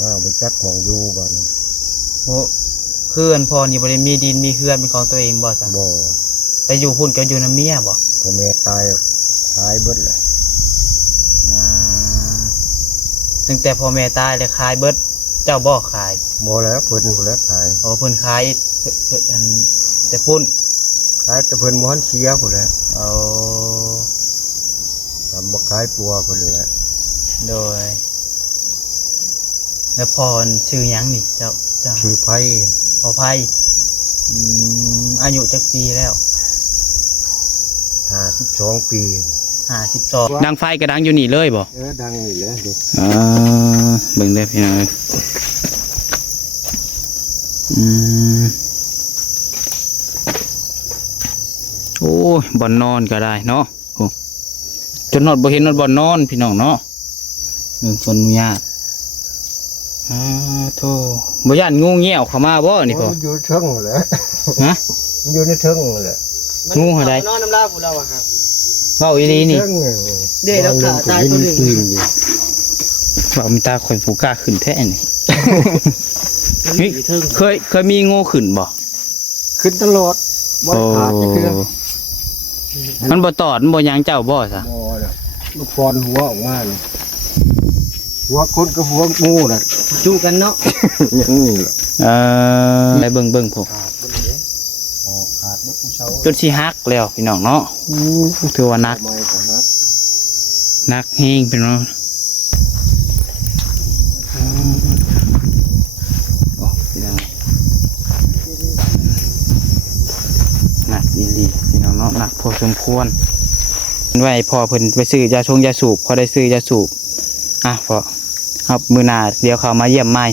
มาไปจักหมองอยู่บ้านนี้โอ้เพื่อนพอนี่บ่ได้มีดินมีเฮือนเป็นของตัวเองบ่ซะบ่แต่อยู่พุ่นก็อยู่นำเมียบ่พ่อแม่ตายหายเบิดเลยตั้งแต่พ่อแม่ตายเลยขายเบิดเจ้าบ่ขายบ่แล้วเพิ่นบ่แล้วขายเพิ่นขายอันแต่พุ่นขายแต่เพิ่นบ่ทันเสียพุ่นแหละทำบ่ขายปัวเพิ่นแหละโดยแล้วพรชื่อหยังนี่เจ้าชื่อไผพอไผอายุจักปีแล้ว52ปี52ดังไฟก็ดังอยู่นี่เลยบ่ดังนี่แหละดิเบิ่งได้พี่น้องโอ้ยบ่อนนอนก็ได้เนาะจนหอดบ่เห็นหอดบ่อนนอนพี่น้องเนาะเรื่องคนยากโธ่บ่ย่านงูเงี้ยวเข้ามาบ่นี่พ่ออยู่เทิงแหละฮะอยู่ในเทิงแหละงูเฮาได้นอนน้ำลาผู้เราอะครับเว้าอีหลีนี่เด้แล้วขาตายตัวนึงว่ามีตาข่อยผู้กล้าขึ้นแท้นี่เคยมีงูขึ้นบ่ขึ้นตลอดบ่ขาดจักเทื่อมันบ่ตอดมันบ่หยังเจ้าบ่ซะบ่ล่ะลูกฟอนหัวออกมาเลยหัวคนกับหัวงูน่ะจูกันเนาะอย่างนี้แหละไปเบิ่งพวกขาดบ่ผู้เฒ่าจนสิหักแล้วพี่น้องเนาะถือว่านักแฮงพี่น้องหนักอีหลีพี่น้องเนาะหนักพอสมควรไว้พอเพิ่นไปซื้อยาชงยาสูบพอได้ซื้อยาสูบพอครับมื้อหน้าเดี๋ยวเขามาเยี่ยมใหม่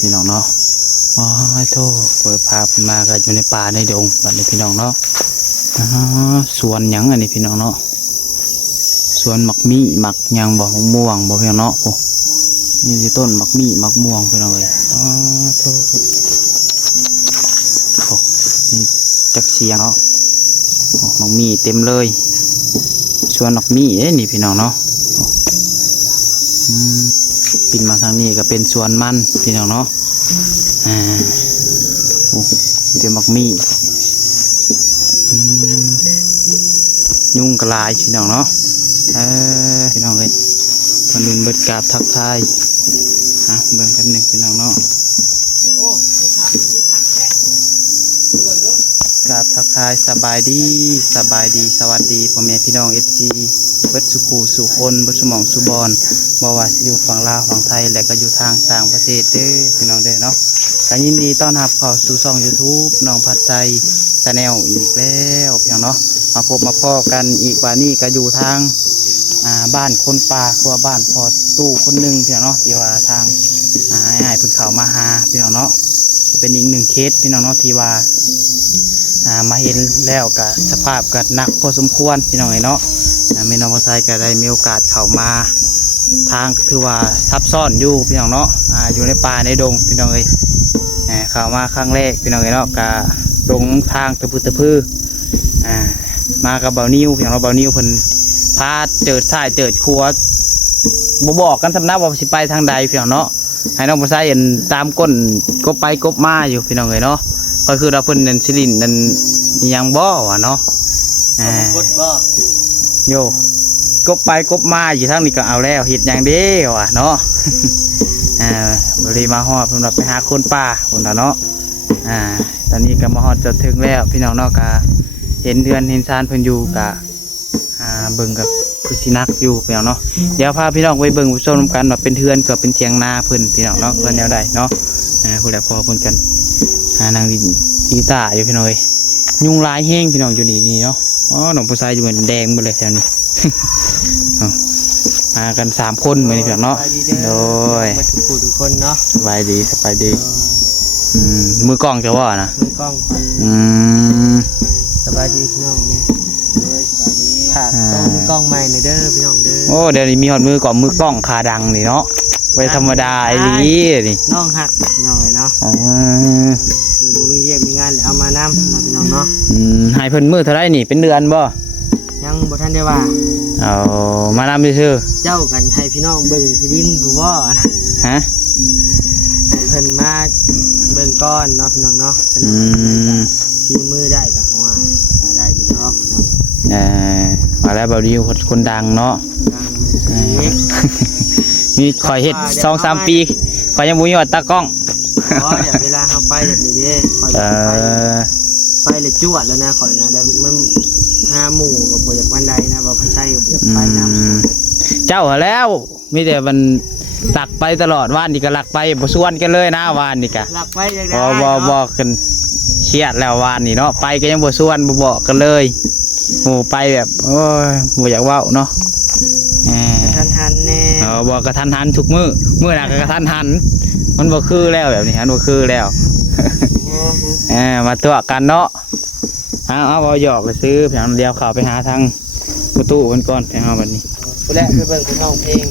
พี่น้องเนาะโธ่เปิดพาเพิ่นมาก็อยู่ในป่าในดงบัดนี้พี่น้องเนาะสวนหยังอันนี้พี่น้องเนาะสวนหมักมี่หมักหยังบ่มะม่วงบ่พี่น้องเนาะโอ้นี่ต้นหมักมี่หมักม่วงพี่น้องเอ้ยโธ่โอ้นี่จักเสียงเนาะโอ้หมักมี่เต็มเลยสวนหมักมี่นี่พี่น้องเนาะปินมาทางนี้ก็เป็นสวนมันพี่น้องเนาะโอ้เดี๋ยวมักมียุ่งกระลายพี่น้องเนาะพี่น้องเลยคนดึงเบิดกราบทักทายเบิ่งแป๊บหนึ่งพี่น้องเนาะกราบทักทายสบายดีสวัสดีพ่อแม่พี่น้องFCเบิดสุขูสุคนเบิดสมองสุบอนบ่ว่าสิอยู่ฝั่งลาวฝั่งไทยและก็อยู่ทางต่างประเทศเด้อพี่น้องเด้อเนาะก็ยินดีต้อนรับเข้าสู่ช่อง YouTube น้องพัดใจชาแนลอีกแล้วพี่น้องเนาะมาพบมาพ้อกันอีกว่านี้ก็อยู่ทางบ้านคนป่าคือว่าบ้านพอตู้คนหนึ่งพี่น้องเนาะที่ว่าทางง่ายๆเพิ่นเข้ามาหาพี่น้องเนาะจะเป็นอีกหนึ่งเคสพี่น้องเนาะที่ว่ามาเห็นแล้วก็สภาพก็หนักพอสมควรพี่น้องเนาะแม่น้องพัดใจก็ได้มีโอกาสเข้ามาทางถือว่าซับซ้อนอยู่พี่น้องเนาะอยู่ในป่าในดงพี่น้องเข้ามาครั้งแรกพี่น้องเนาะกับดงทางตะพื้มากับเบานิ้วพี่น้องเบานิ้วเพิ่นพาเจิดซ้ายเจิดขวาบ่บอกกันสำนักว่าสิไปทางใดพี่น้องเนาะให้น้องพัดใจเห็นตามก้นกบไปกบมาอยู่พี่น้องเนาะก็คือเราเพิ่นนั่นสิรินนั่นยังบ่วะเนาะโยกบไปกบมาอยู่ทั้งนี้ก็เอาแล้วเห็ดอย่างเดียวเนาะบริมาฮอดสำหรับไปหาคนป่าคนละเนาะตอนนี้ก็มาฮอดจะถึงแล้วพี่น้องเนาะกะเห็นเดือนเห็นซานเพิ่นอยู่กะเบิ่งกับคือสินักอยู่พี่น้องเนาะเดี๋ยวพาพี่น้องไปเบิ่งไปชมกันว่าเป็นเทือนกับเป็นเทียงนาเพิ่นพี่น้องเนาะเพิ่นแนวใดเนาะผู้ใดพอเพิ่นกันนางกีตาร์อยู่พี่น้องเอ้ยยุงลายแห้งพี่น้องอยู่นี่เนาะน้องผู้ชายอยู่เหมือนแดงหมดเลยแถวนี้มากัน3 คนเหมือนกันเนาะโดยมาทุกคนเนาะสบายดีมือกล้องจะว่านะมือกล้องสบายดีพี่น้องเนี่ยค่ะต้องมือกล้องใหม่เด้อพี่น้องเด้อโอ้เดี๋ยวนี้มีหอดมือกล้องขาดังนี่เนาะ ไปธรรมดาไอ้ลีนี่ น้องหักพี่น้องเลยเนาะ อ๋อ เพิ่นบ่มีเวียกมีงานเลยเอามานำพี่น้องเนาะ ให้เพิ่นมื้อเท่าไรนี่เป็นเดือนบ่ ยังบ่ทันได้ว่า เอามานำซื่อ เจ้ากันให้พี่น้องเบิ่งที่ดินผู้บ่ ๆฮะ ให้เพิ่นมาเบิ่งก้อนเนาะพี่น้องเนาะเพิ่นชี้มือได้ก็ว่าได้อยู่เนาะพี่น้อง ว่าแล้วบ่ดีคนดังเนาะ ดังนี้ มีคอยเฮ็ด 2-3 ปีคอยยังบ่มีว่าตากล้อง อ๋อเดี๋ยวเวลาเฮาไปแบบนี้เด้คอย เอ ไปเลยจวดแล้วนะข่อยนะแล้วมันหาหมู่ก็บ่อยากวันใดนะบ่คันใช้ก็บ่อยากไปนำ เจ้าหั้นแล้วมีแต่มันลักไปตลอดว่านนี่ก็ลักไปบ่ส่วนกันเลยนะว่านนี่ก็ หลักไปจัง บ่ ได้ บ่กันเครียดแล้วว่านนี่เนาะไปก็ยังบ่ส่วนบ่บอกกันเลยโอ้ไปแบบโอ้ยบ่อยากเว้าเนาะ ทันแน่ บอกกระทันหันทุกมื้อน่ะก็กระทันหันมันบ่คือแล้วแบบนี้มันบ่คือแล้ว มาตัวกันเนาะเอาบ่หยอกไปซื้อเพียงเดียวเข้าไปหาทางประตูเพิ่นก่อนเพียงเอาบัดนี้ ผู้แรกคือเบิ่งคือน้องเพลง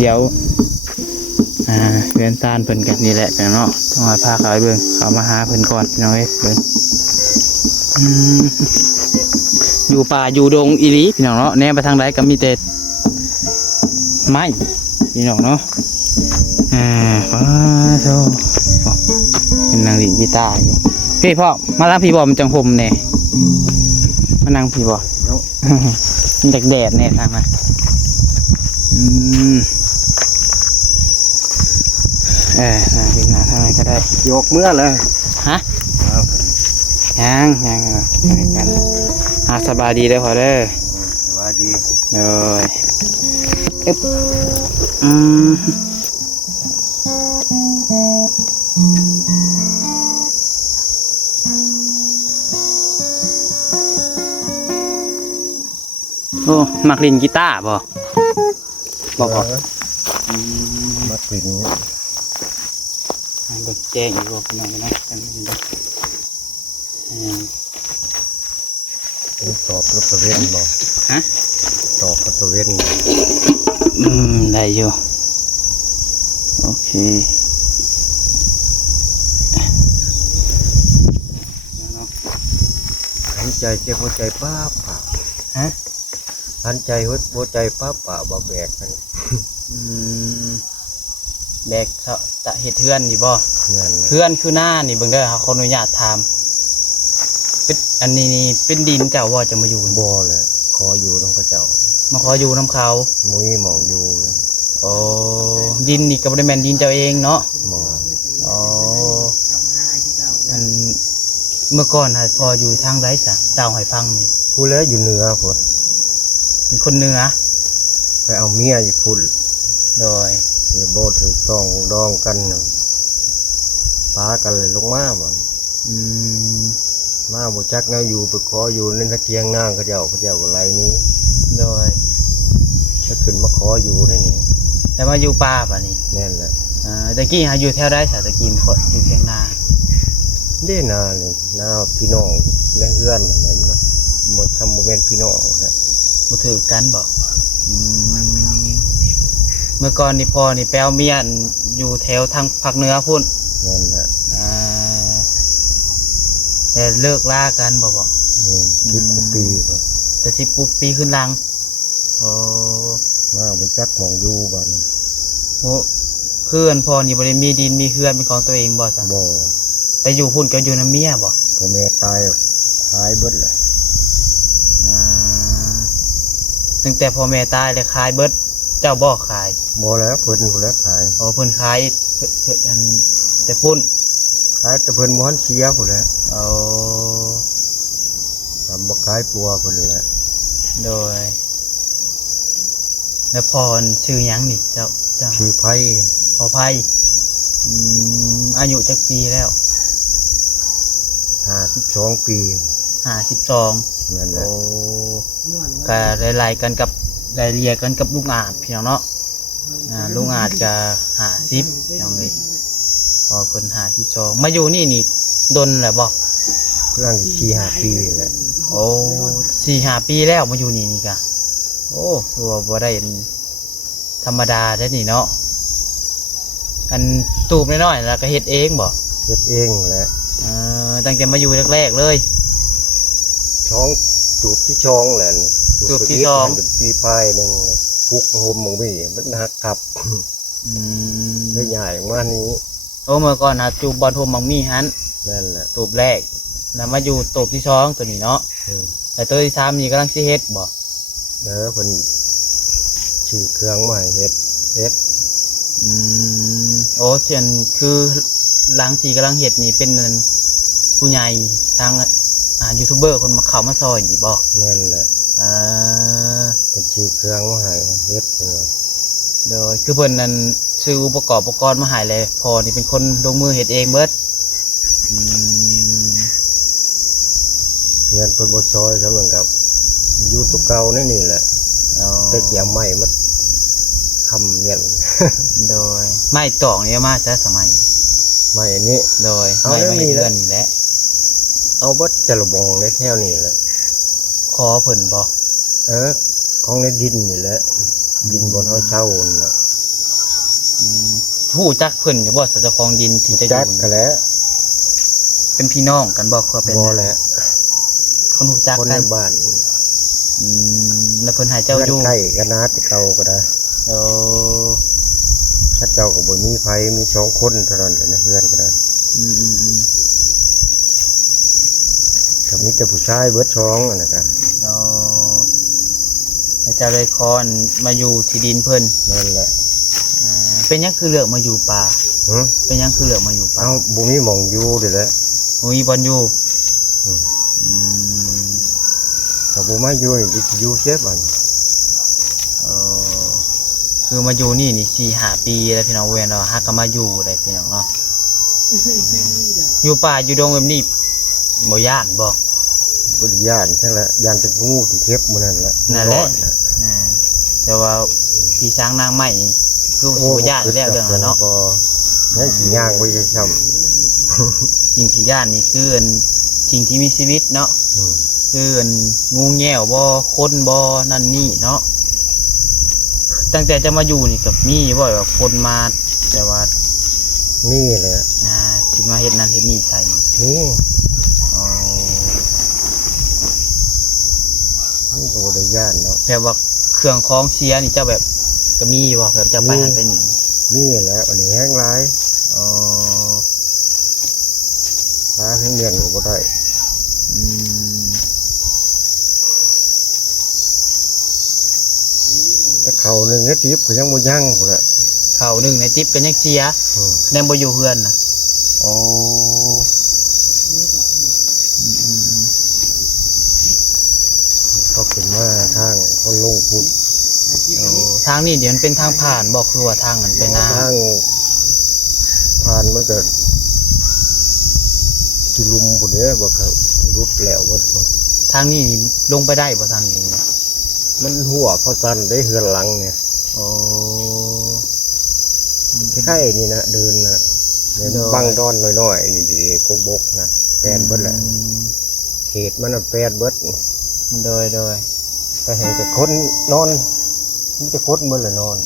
เดี๋ยวเรียนซานเพิ่นกันนี่แหละเนาะต้องมาพาเขาไปเบิ่งเขามาหาเพิ่นก่อนพี่น้องเอ้ยเพิ่นอยู่ป่าอยู่ดงอีหลีพี่น้องเนาะแนวไปทางใดก็มีแต่ไม้พี่น้องเนาะว้าวโธ่เป็นนางดินกีตาร์อยู่พี่พ่อมาทางพี่บอมจังผมเนี่ยมานั่งพี่บอมันแดดเนี่ยทางมาพี่หน้าทางไหนก็ได้ ยกเมื่อเลย ฮะยังกันสบายดีเลยพอเด้อ สวัสดี เลยโอ้มักเล่นกีตาร์บ่บอก มากลิ่น เบิกแจ้งอยู่บ่พี่น้องนะกันตอบรถตะเวนบ่ ฮะ ตอบรถตะเวน ได้อยู่โอเค หันใจเจ็บหัวใจป้าป่า ฮะ หันใจหัวใจป้าป่าบ่แบกกัน แบกตะเฮ็ดเทือนนี่บ่ เงิน เทือนคือหน้านี่เบิ่งเด้อเฮาขออนุญาตถามเป็นอันนี้นี่เป็นดินเจ้าว่าจะมาอยู่ บ่เลยขออยู่น้องพระเจ้า มาขออยู่น้ำเขา มุ้ยหมองอยู่เลย โอ้ดินนี่ก็บ่ได้แม่นดินเจ้าเองเนาะ หมอง อ๋ออันเมื่อก่อนพออยู่ทางไรสะเล่าให้ฟังนี่ ผู้แล้วอยู่เหนือพุ่น เป็นคนเหนือ ไปเอาเมียอยู่พุ่น โดย เลยโบถือต้องดองกันปากันเลยลงมาบ่ มาบ่จักแนวอยู่ไปขออยู่ในตะเกียงนางเขาเจ้าอะไรนี้ โดย ถ้าขึ้นมาขออยู่ได้นี่ แต่มาอยู่ป่าป่ะนี่ แน่นแหละ ตะกี้หาอยู่แถวไรสะตะกี้มันอยู่เพียงนา ได้นาเลยนาพี่น้องในเฮือนนั่นแหละเนาะบ่ทำบ่แม่นพี่น้องนะ บ่ถือกันบ่เมื่อก่อนนี่พ่อนี่แปลวเมียนอยู่แถวทางภาคเหนือพุ่น นั่นแหละ แต่เลิกล่ากันบ่ 10 กว่าปีก่อน แต่10 ปีขึ้นหลังโอ้ มาบ่จักหมองอยู่บัดนี้ โหเพื่อนพ่อนี่บ่ได้มีดินมีเฮือนเป็นของตัวเองบ่ซะ บ่ แต่อยู่พุ่นก็อยู่นำเมียบ่ พ่อแม่ตายหายเบิดเลย ตั้งแต่พ่อแม่ตายเลยขายเบิดเจ้าบ่ขาย บ่แล้วเพิ่นผู้แล้วขาย โอ้เพิ่นขายอันแต่พุ่น ขายแต่เพิ่นบ่ทันเสียผู้แล้ว เอา ทำบ่ขายปัวเพิ่นแหละ โดยแล้วพ่อชื่อหยังนี่เจ้า ชื่อไผ พ่อไผอายุจักปีแล้ว 52 ปี 52 นั่นแห โอ้ ละ ก็ไล่ๆกันกับไล่เรียกันกับลุงอาจพี่น้องเนาะลุงอาจจะ50พี่น้องเอ้ยพอเพิ่น52มาอยู่นี่ดนแล้วบ่ เพิ่นสิ4-5 ปีแหละ โอ้4-5 ปีแล้วมาอยู่นี่กะโอ้ตัวบ่ได้ธรรมดาได้นี่เนาะ อันตูบน้อยๆแล้วก็เฮ็ดเองบ่ เฮ็ดเองแหละ ตั้งแต่มาอยู่แรกๆเลย ช่องจูบที่ช่องแหละนี่ จูบที่ช่อง เป็นปีปลายหนึงพุกโฮมมึงพี่มันหักกลับ อืม เลยใหญ่มานี้ โอ้เมื่อก่อนนะจูบบอลโทมมังมี่ฮัน นั่นแหละ ตูบแรกแล้วมาอยู่ตูบที่สองตัวนี้เนาะ อืม แต่ตัวที่สามนี่กำลังสิเฮ็ดบ่ เด้อเพิ่นชื่อเครื่องมาให้เฮ็ด โอ้เทียนคือหลังที่กำลังเฮ็ดนี่เป็นนั่นผู้ใหญ่ทางยูทูบเบอร์คนมาเข้ามาซอยนี่บ่ นั่นแหละ อ่า เป็นชื่อเครื่องมาให้เฮ็ดเนาะ โดยคือเพิ่นนั่นซื้ออุปกรณ์มาให้เลยพอนี่เป็นคนลงมือเฮ็ดเองเบิดอืม เงินเพิ่นบ่ช่วยซะเหมือนกับอยู่ตุกเก่านี่แหละ เอา แต่เกี่ยมใหม่มันทำเงิน โดยไม้ตอกนี่มาแต่สมัย ใหม่อันนี้ โดย เอา ไม้ แล้ว ไม้ มี เดื แล้ อ ว นนี่แหละ เอาเบิดจะระบองในแถวนี่แหละ ขอเพิ่นบ่ ของในดินนี่แหละดินบนเฮาเช่าน่ะ ฮู้จักเพิ่นอยู่บ่เจ้าของดินที่จะอ จัก ยู่ กัน นี่ แล้ว เป็นพี่น้องกันบ่คือเป็น บ่แหละ คนฮู้จัก คน กั ใน น บ้าน แล้วเพิ่นให้เจ้าอยู่ ใกล้กันนะที่เก่าก็ได้ โอ้ ถ้าเจ้าก็บ่มีไผมี2คนเท่านั้นแหละในเฮือนก็ได้ อืม ถ้ามีแต่ผู้ชายเบิดช่องอันนั้นก็ โอ้แล้วเจ้าเลยคอนมาอยู่ที่ดินเพิ่น นั่นแหละ เป็นหยังคือเลือกมาอยู่ป่า หึ เป็นหยังคือเลือกมาอยู่ป่า เอาบ่มีหม่องอยู่เด้แหละ มีบอลอยู่ อืม อืม ถ้าบ่มาอยู่นี่สิอยู่เสียบัด เออคือมาอยู่นี่4-5 ปีแล้วพี่น้องเว้นเนาะฮักก็มาอยู่ได้พี่น้องเนาะอยู่ป่าอยู่ดงแบบนี้บ่ย่านบ่ บ่ได้ย่านซั่นแหละย่านแต่งูที่เข็บมื้อนั้นแหละ นั่นแหละ รอดน่ อ่าแต่ว่าพี่ช้างนางไม้นี่คือสิบ่ย่านแล้วเรื่องนั้นเนาะ ก็ยังสิย่างไว้จะช้ำ สิ่งที่ย่านนี่คืออันสิ่งที่มีชีวิตเนาะ อืม คืออันงูแง่วบ่คนบ่นั่นนี่เนาะตั้งแต่จะมาอยู่นี่กับมีบ่ว่าคนมาแต่ว่า นี่แหละ สิมาเฮ็ดนั่นเฮ็ดนี่ใส่นี่ นี่ อ๋อ นี่ก็บ่ได้ย่านเนาะ แบบว่าเครื่องของเสียนี่เจ้าแบบก็มีบ่แบบจะไปหันไปนี่ นี่แหละอันนี้แห้งหลาย อ๋อ หาเพิ่งเรียนก็บ่ได้ อืม แต่เขาหนึงเฮ็ดทิพย์ก็ยังบ่ยั่งพุ่นน่ะ ข้าวหนึงในติ๊บก็ยังเสีย อืม แนมบ่อยู่เฮือนน่ะโอ้อืม เขาขึ้นมาทางเขาลงพุทธ โอ้ทางนี้เดี๋ยวมันเป็นทางผ่านบ่คือว่าทางนั้นไปนา ทางผ่านมันก็สิลุมพุ่นเด้อบ่ครับรุดแล้วเบิดพุ่น ทางนี้ลงไปได้บ่ทางนี้เนี่ย มันหัวเขาตันได้เฮือนหลังเนี่ย โอ้ คล้ายๆนี่นะเดินนะเนี่ย โดย บังดอนน้อยๆนี่ดีกกบกนะแปดเบิดแหละเขตมันน่ะแปดเบิด โดย ไปเห็นแต่คนนอนมันจะคนเบิดเลยนอน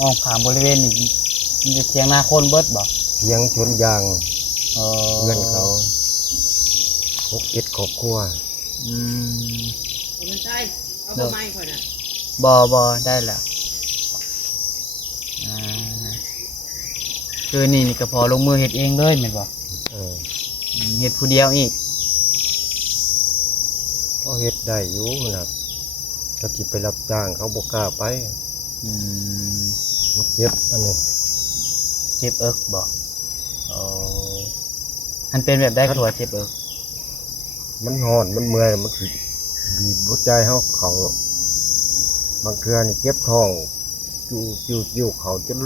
อ้อมขามบริเวณนี่มันจะเทียงนาคนเบิดบ่ เพียงชนยาง อ๋อ เพื่อนเขา6-7ครอบครัว อืม เอาไปใช่เอาไปไม้ก่อนนะ บ่ได้แล้วคือนี่ก็พอลงมือเฮ็ดเองเลยแม่นบ่ เออ เฮ็ดผู้เดียวอีก ก็เฮ็ดได้อยู่นะถ้าจิไปรับจ้างเขาบ่กล้าไป อืม มันเจ็บอันนี้ เจ็บเอิกบ่อ๋ออันเป็นแบบได้คือว่าเจ็บเอิก มันหอนมันเมื่อยมันสิบีบหัวใจเขาบางเทื่อนี่เจ็บท้องอยู่เขาจน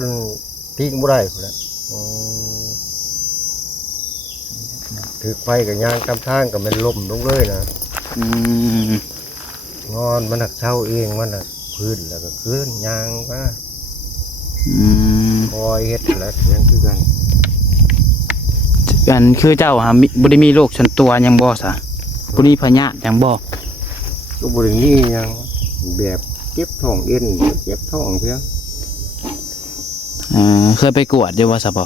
ทิ้งบ่ได้พุ่นแหละ โอ้ ถือไฟกับยางกำทางกับมันล่มลงเลยนะ อืม นอนมันหักเช่าเองมันหักพื้นแล้วก็คืนยางมา อืม คอยเฮ็ดแล้วเพียงคือกัน อันคือเจ้าหาบ่ได้มีโรคส่วนตัวหยังบ่ซะบ่มีพยาธิหยังบ่ ก็บริงี้ยังแบบเจ็บท้องเอ็นเจ็บท้องเพียง เคยไปกวดอยู่บ่ซะบ่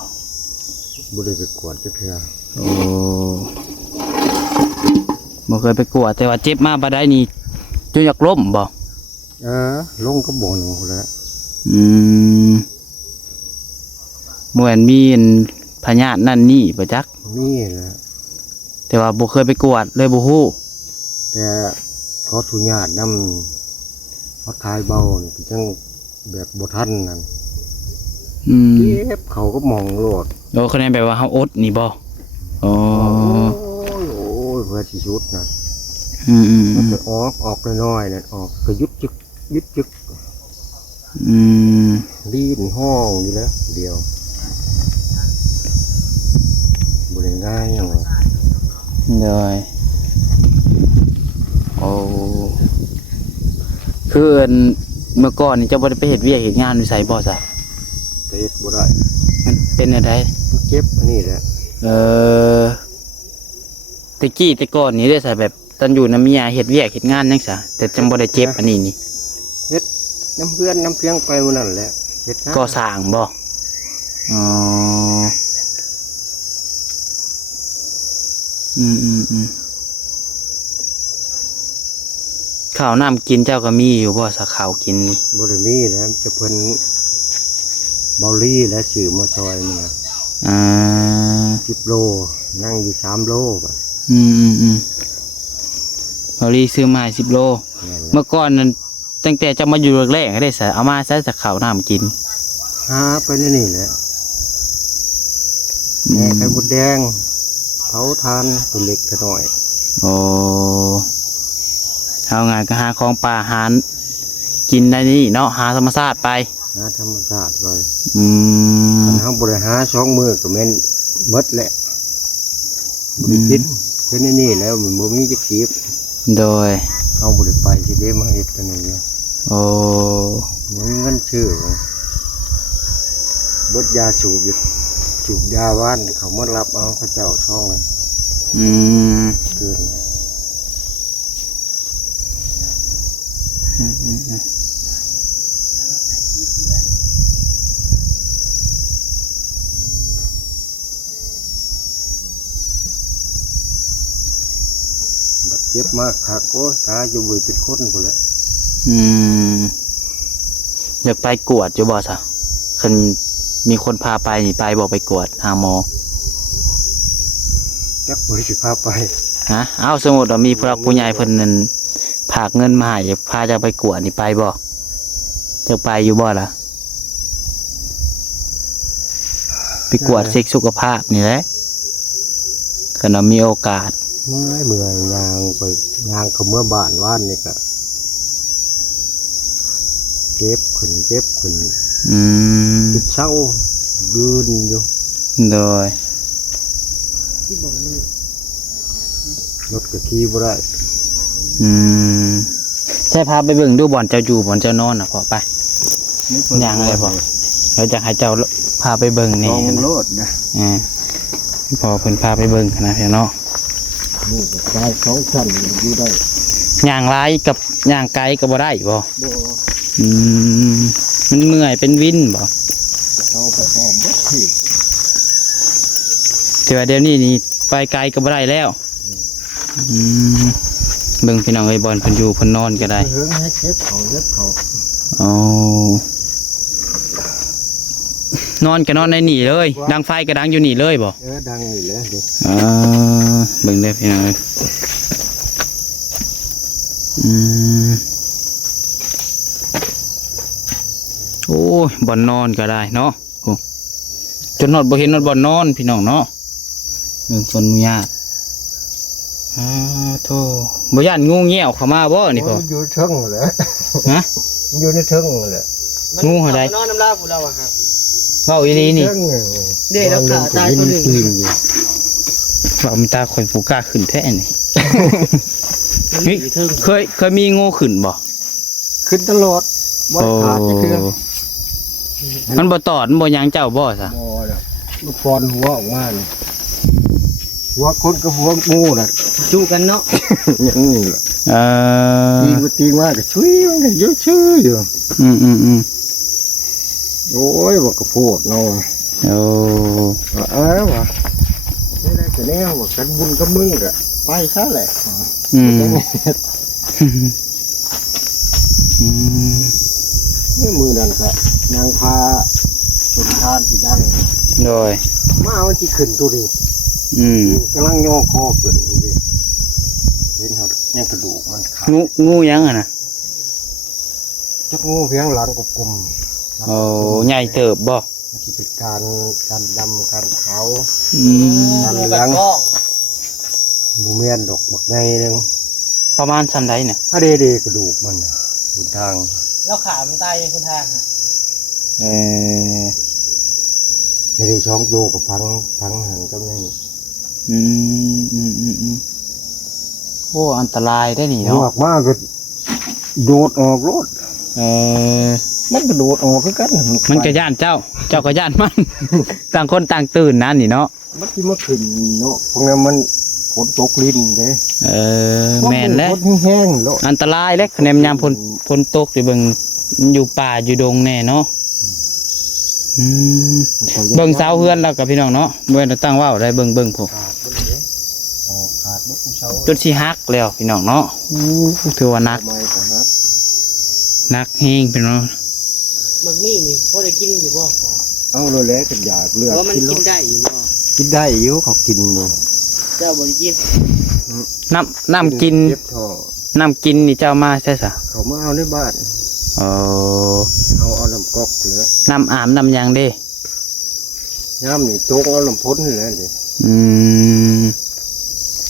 บ่ได้ไปกวดจักเทื่อ โอ้บ่เคยไปกวดแต่ว่าเจ็บมาบ่ได้นี่จนอยากล้มบ่ ลงก็บ่นพุ่นแหละ อืมเหมือนมีอันพยาธินั่นนี่บ่จัก มีแหละ แต่ว่าบ่เคยไปกวดเลยบ่ฮู้ แต่ขอทุญาตนำเขาทายเบานี่ก็จังแบบบ่ทันนั่น อืม เจ็บเขาก็มองโลด โอ้คะแนนแบบว่าเฮาอดนี่บ่อ๋อ โอ้ยเพื่อสิชุดนะ อืม มันจะออกน้อยๆนั่นออกก็ยุดจึกอืม ลีนห้องอยู่แล้วเดียวบ่ได้ง่ายหยัง เลยโอ้คืออันเมื่อก่อนนี่เจ้าบ่ได้ไปเฮ็ดเวียกเฮ็ดงานอยู่ไสบ่ซะ เตะบ่ได้ มันเป็นอะไร มันเจ็บอันนี้แหละ แต่ก่อนนี่ได้ซะแบบตอนอยู่นำเมียเฮ็ดเวียกเฮ็ดงานจังซะแต่จังบ่ได้เจ็บอันนี้นี่ เฮ็ดน้ำเพื่อนน้ำเพียงไปมื้อนั้นแหละเฮ็ดงาน ก่อสร้างบ่อ๋ออืมข้าวน้ำกินเจ้าก็มีอยู่บ่ซะข้าวกินนี่ บ่ได้มีแล้วจะเพิ่นเบาลี่และสื่อมาซอยมันน่ะ อ่า 10 โลนั่งอยู่3 โลบัด พอรีซื้อมา10 โล นั่นแหละ เมื่อก่อนนั้นตั้งแต่เจะมาอยู่แรกๆก็ได้ซะเอามาซะจากข้าวน้ำกิน หาไปนี่แหละแม่ไข่มดแดงเผาทานตัวเล็กตัวน้อย โอ้เอางานก็หาของป่าหารกินได้นี่เนาะหาธรรมชาติไป หาธรรมชาติไป อืม คันเฮาบ่ได้หา2 มื้อก็แม่นหมดแหละบ่ได้กินแค่นี้แล้วมันบ่มีจะเก็บ โดย เฮาบ่ได้ไปสิได้มาเฮ็ดอันนี้เนี่ย โอ้ บ่มีเงินซื้อเบิดยาสูบอยู่สูบยาว่านเขามารับเอาเขาเจ้าช่องกัน อืม เกินแบบเจ็บมากคักโอ้ยตายจะบ่เป็นคนพุ่นแหละ อืมอยากไปกวดอยู่บ่ซะคันมีคนพาไปนี่ไปบ่ไปกวดหาหมอ จักบ่สิพาไป ฮะเอาสมมุติว่ามีผู้หลักผู้ใหญ่เพิ่นนั่นฝากเงินมาให้พาเจะไปกวดนี่ไปบ่จะไปอยู่บ่ล่ะไปกวดเช็คสุขภาพนี่แหละคันว่ามีโอกาส เมื่อยยางไปยางเขาเมื่อบ้านว่านนี่ก็เจ็บขึ้น อืม จุดเศร้ายืนอยู่ โดย รถก็ขี่บ่ได้ อืมใช่พาไปเบิ่งดูบ่อนเจ้าอยู่บ่อนเจ้านอนน่ะพอไปย่างอะไรพอเราจะให้เจ้าพาไปเบิ่งนี่ ลองโลดนะ พอเพิ่นพาไปเบิ่งนะพี่น้อง นี่ก็กาย2 ชั้นอยู่ได้ ย่างร้ายกับย่างไกลก็บ่ได้บ่ บ่ อืมมันเมื่อยเป็นวินบ่ เอาไปพร้อมบ่ที่ แต่ว่าเดี๋ยวนี้นี่ไปไกลก็บ่ได้แล้วอืมเบิ่งพี่น้องเอ้ยบอลเพิ่นอยู่เพิ่นนอนก็ได้ เฮิงให้เจ็บเขาเจ็บเขา อ๋อนอนก็นอนในนี่เลย ดังไฟก็ดังอยู่นี่เลยบ่ ดังนี่แหละดิ เบิ่งได้พี่น้องเอ้ยอืมโอ้ยบ่อนนอนก็ได้เนาะโอ้จนนอดบ่เห็นนอดบ่อนนอนพี่น้องเนาะเบิ่งคนอนุญาตโธ่บ่ย่านงูเงี้ยวเข้ามาบ่นี่พ่อ อยู่เทิงแหละ ฮะ อยู่ในเทิงแหละ งูเท่าใด นอนน้ำลาผู้เราอะครับ เว้าอีหลีนี่ เทิง เด้แล้วขาตายคนหนึ่ง อยู่ เว้ามีตาข่อยผู้กล้าขึ้นแท้นี่ นี่ เทิง เคยมีงูขึ้นบ่ ขึ้นตลอดบ่ขาดจะเทื่อ มันบ่ตอดมันบ่หยังเจ้าบ่ซะ บ่ล่ะลูกฟอนหัวออกมาเลยหัวคนกับหัวงูน่ะ จูกันเนาะ อย่างนี้แหละ เออ ตีมาก็ช่วยมันก็เยอะชื่ออยู่ อืม โอ้ยว่ากระโพดเนาะ โอ้ ว่ะไม่ได้แต่แนวว่ากันบุญกับมึงกะไปซะแหละ อืมอืม นี่มือนั่นก็นางพาชนทานที่ดัง โดย มาเอาที่ขึ้นตัวนี้ อืม กำลังย่อคอขึ้นนี่เห็นเขายังกระดูกมันขาด งูยังอ่ะนะ จักงูเพียงหลังกลม โอ้ใหญ่เติบบ่ มันจะเป็นการดำการขาว อืม การเหลืองบูเมียนดอกบักไงนึง ประมาณซ้ำใดเนี่ย ถ้าเดกระดูกมันน่ะหุนทาง แล้วขามันตายในคุณทางฮะ เออ ไม่ได้ช่องโตกับพังหันก็ไม่ อืมโอ้อันตรายได้นี่ ห เนาะ วกมากก็โดดออกรถ เออ มันก็โดดออกคือกัน มันก็ย่านเจ้าก็ย่านมัน ต่างคนต่างตื่นนะนี่เนาะ มันที่มาขึ้นเนาะเพราะงั้นมันฝนตกลิ้นเด้ เออแม่นแล้ว ฝนแห้งๆแล้ว อันตรายแล้วคะแนนยามพนตกอยู่เบิ่งอยู่ป่าอยู่ดงแน่เนาะเบิ่งเสาเฮือนแล้วกับพี่น้องเนาะเบิ่งตั้งว่าวได้เบิ่งพวก ขาดบ่ได้ออกขาดบ่ผู้เช่า จนสิฮักแล้วพี่น้องเนาะถือว่านัก ทำไมของนัก นักเฮงพี่น้อง บักมี่นี่พอได้กินอยู่บ่พอ เอาเลยแหล้วก็อยากเลือก ว่ามัน กิน กิ แล้ว นได้อยู่บ่ กินได้อยู่เขากินอยู่ เจ้าบ่ได้กิน น้ำกิน เจ็บท้อง น้ำกินนี่เจ้ามาใช่สะ เขามาเอาในบ้าน เออ เอาน้ำก๊อกเลย น้ำอาบน้ำหยังเด้ ย่ำนี่โต๊ะเอาน้ำพ้นนี่แหละดิ อืม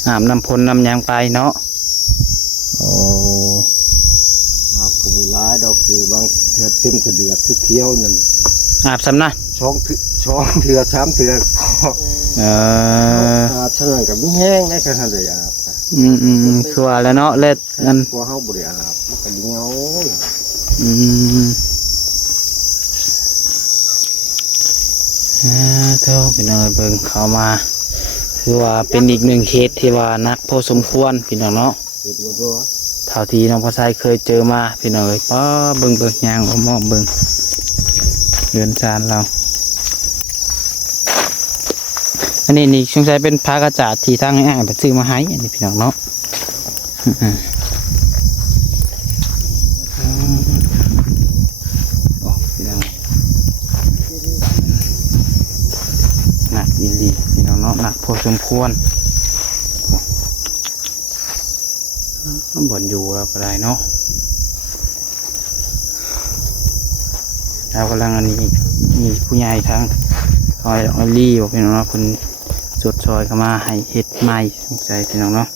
อาบน้ำพลน้ำหยังไปเนาะโอ้ อาบกับเวลาดอกนี่บางเถื่อเต็มกระเดือกคือเคี้ยวนั่น อาบสำนัก ช่องเถื่อสามเถื่อพอ เออ อาบฉะนั้นกับไม่แห้งได้ขนาดเลยอาบ คือว่าแล้วเนาะเล็ดนั่น กลัวเขาบริอาบมันก็เหงา อืมเท่าพี่น้องเบิ่งเข้ามาคือว่าเป็นอีกหนึ่งเคสที่ว่านักพอสมควรพี่น้องเนาะ เห็นบ่ตัว เท่าที่น้องพอไซเคยเจอมาพี่น้องเอ้ยป้าเบิ่งยางมองเบิ่งเรือนจานเราอันนี้นี่สงสัยเป็นพากระจาดที่ทางง่ายๆไปซื้อมาให้อันนี้พี่น้องเนาะโอ้พี่น้องหนักอีหลีพี่น้องเนาะหนักพอสมควรบ่นอยู่แล้วก็ได้เนาะเรากำลังอันนี้มีผู้ใหญ่ทางซอยออลลี่บอกพี่น้องเนาะคนสดซอยเข้ามาให้เฮ็ดใหม่สงสัยพี่น้องเนาะ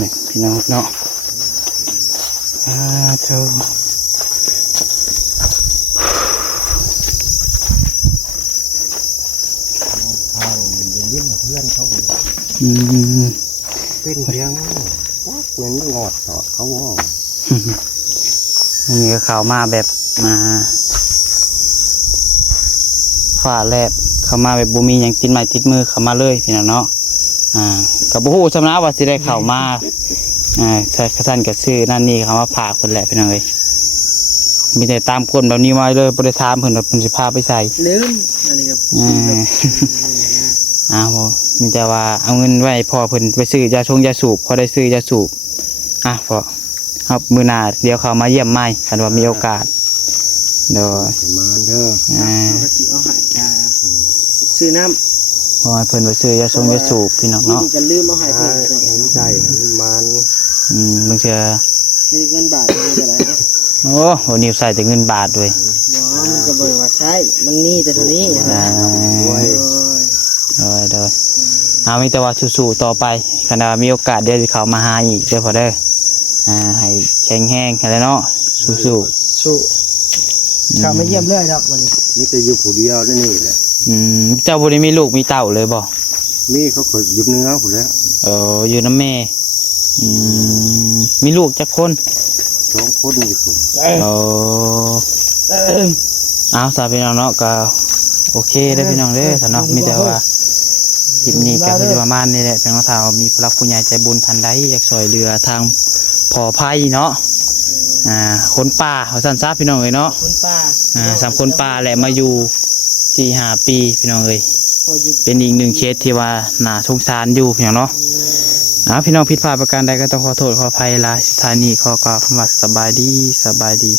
นี่พี่น้องเนาะเธอ ทางมันจะยิ้มเพื่อนเขาอยู่ เป็นเพียงวัดเหมือนงอดตอดเขาว่า อันนี้ก็เข้ามาแบบมาฝ่าแลบเข้ามาแบบบุมีอย่างติดไม้ติดมือเข้ามาเลยพี่น้องเนาะกับบุหูชำนาว่าสิได้เข้ามาใส่กระสันกระซื้อนั่นนี่คำว่าผากเพิ่นแหละพี่น้องเอ้ยมีแต่ตามคนแบบนี้มาเลยบริธามเพิ่นแบบเพิ่นสิพาไปใส่ ลืมอันนี้ครับ บ่มีแต่ว่าเอาเงินไว้พอเพิ่นไปซื้อยาชงยาสูบพอได้ซื้อยาสูบพอครับมื้อหน้าเดี๋ยวเขามาเยี่ยมใหม่คันว่ามีโอกาสเด้อ มาเด้อ เอาก็สิเอาให้ซื้อน้ำ เพราะว่าเพิ่นไปซื้อยาชงยาสูบพี่น้อง กิน เนาะ กันลืมเอาให้เพิ่น ใช่มัน บางเทื่อ มีเงินบาทมีแต่ไหนนะ โอ้โหนี่ใส่แต่เงินบาทด้วย บ่มันก็บ่ว่าใช้มันมีแต่เท่านี้ ไว้ โดยเอามีแต่ว่าสู้ๆต่อไปขณะมีโอกาสเดี๋ยวสิเขามาหาอีกเด้อพอเด้อให้แข็งแห้งอะไรเนาะสู้ สู้เขามาเยี่ยมเรื่อยครับวันนี้ นี่จะอยู่ผู้เดียวนี่แหละ เจ้าบ่ได้มีลูกมีเต้าเลยบ่ มีเขาก็ยุบเนื้อผู้แล้ว อยู่น้ำแม่มีลูกจักคน 2คนอยู่พุ่น เอาเอาสาพี่น้องเนาะก็โอเคได้อพี่น้องเด้อสำเนาะมีแต่ว่าคลิปนี้ก็คือประมาณนี้แหละเป็นคำถามว่ามีผู้รักผู้ใหญ่ใจบุญทันใดอยากช่วยเหลือทางผอภัยเนาะคนป่าเขาสั้นซาพี่น้องเลยเนาะ คนป่า สามคนป่าแหละมาอยู่4-5 ปีพี่น้องเลยเป็นอีกหนึ่งเคสที่ว่าน่าสงสารอยู่พี่น้องเนาะพี่น้องผิดพลาดประการใดก็ต้องขอโทษขออภัยลาสุดท้ายนี้ขอกล่าวคำว่าสบายดี